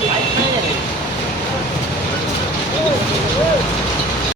Bye.